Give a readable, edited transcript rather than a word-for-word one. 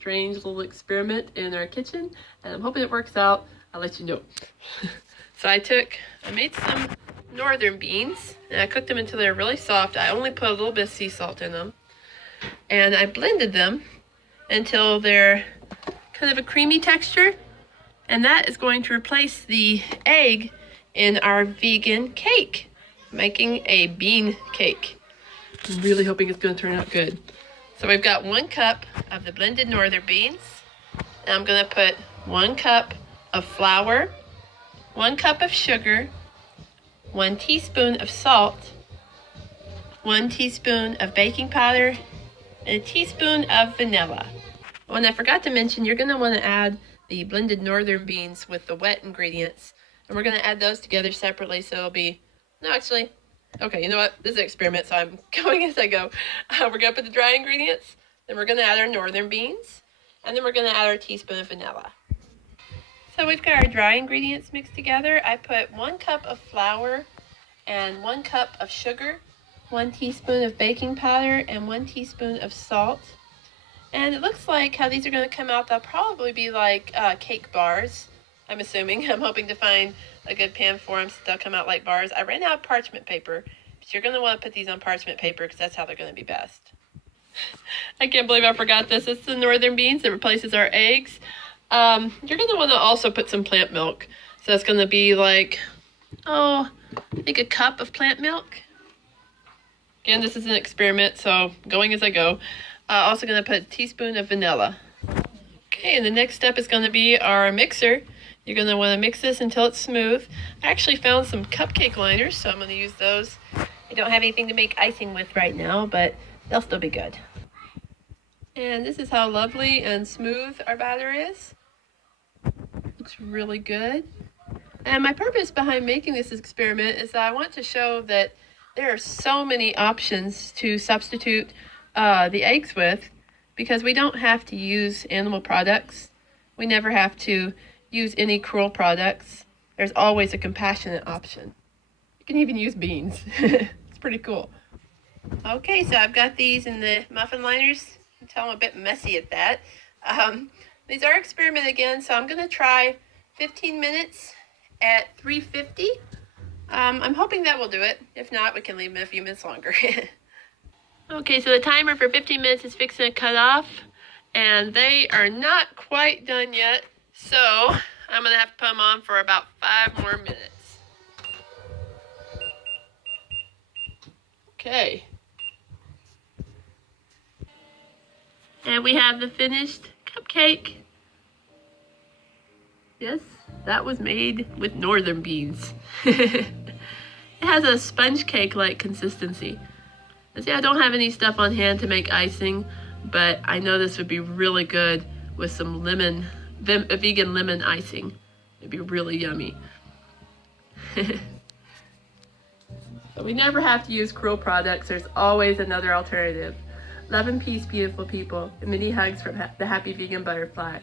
strange little experiment in our kitchen, and I'm hoping it works out. I'll let you know. So I made some northern beans, and I cooked them until they're really soft. I only put a little bit of sea salt in them, and I blended them until they're kind of a creamy texture, and that is going to replace the egg in our vegan cake, making a bean cake. I'm really hoping it's going to turn out good. So we've got 1 cup of the blended northern beans, and I'm going to put 1 cup of flour, 1 cup of sugar, 1 teaspoon of salt, 1 teaspoon of baking powder, and a teaspoon of vanilla. Oh, and I forgot to mention, you're going to want to add the blended northern beans with the wet ingredients, and we're going to add those together separately, so it'll be, no, actually, okay, you know what? This is an experiment, so I'm going as I go. We're going to put the dry ingredients, then we're going to add our northern beans, and then we're going to add our teaspoon of vanilla. So we've got our dry ingredients mixed together. I put 1 cup of flour and 1 cup of sugar, 1 teaspoon of baking powder, and 1 teaspoon of salt. And it looks like how these are going to come out, they'll probably be like cake bars, I'm assuming. I'm hoping to find a good pan for them so they'll come out like bars. I ran out of parchment paper, but you're going to want to put these on parchment paper because that's how they're going to be best. I can't believe I forgot this. It's the northern beans that replaces our eggs. You're going to want to also put some plant milk. So it's going to be like, I think a cup of plant milk. Again, this is an experiment, so going as I go. Also going to put a teaspoon of vanilla. Okay, and the next step is going to be our mixer. You're going to want to mix this until it's smooth. I actually found some cupcake liners, so I'm going to use those. I don't have anything to make icing with right now, but they'll still be good. And this is how lovely and smooth our batter is. Looks really good. And my purpose behind making this experiment is that I want to show that there are so many options to substitute the eggs with, because we don't have to use animal products. We never have to use any cruel products. There's always a compassionate option. You can even use beans. It's pretty cool. Okay, so I've got these in the muffin liners. You can tell I'm a bit messy at that. These are experiment again, so I'm going to try 15 minutes at 350. I'm hoping that will do it. If not, we can leave them a few minutes longer. Okay, so the timer for 15 minutes is fixing to cut off, and they are not quite done yet, so I'm going to have to put them on for about 5 more minutes. Okay. And we have the finished cupcake. Yes, that was made with northern beans. It has a sponge cake-like consistency. And see, I don't have any stuff on hand to make icing, but I know this would be really good with some lemon, a vegan lemon icing. It'd be really yummy. But we never have to use cruel products. There's always another alternative. Love and peace, beautiful people, and many hugs from the Happy Vegan Butterfly.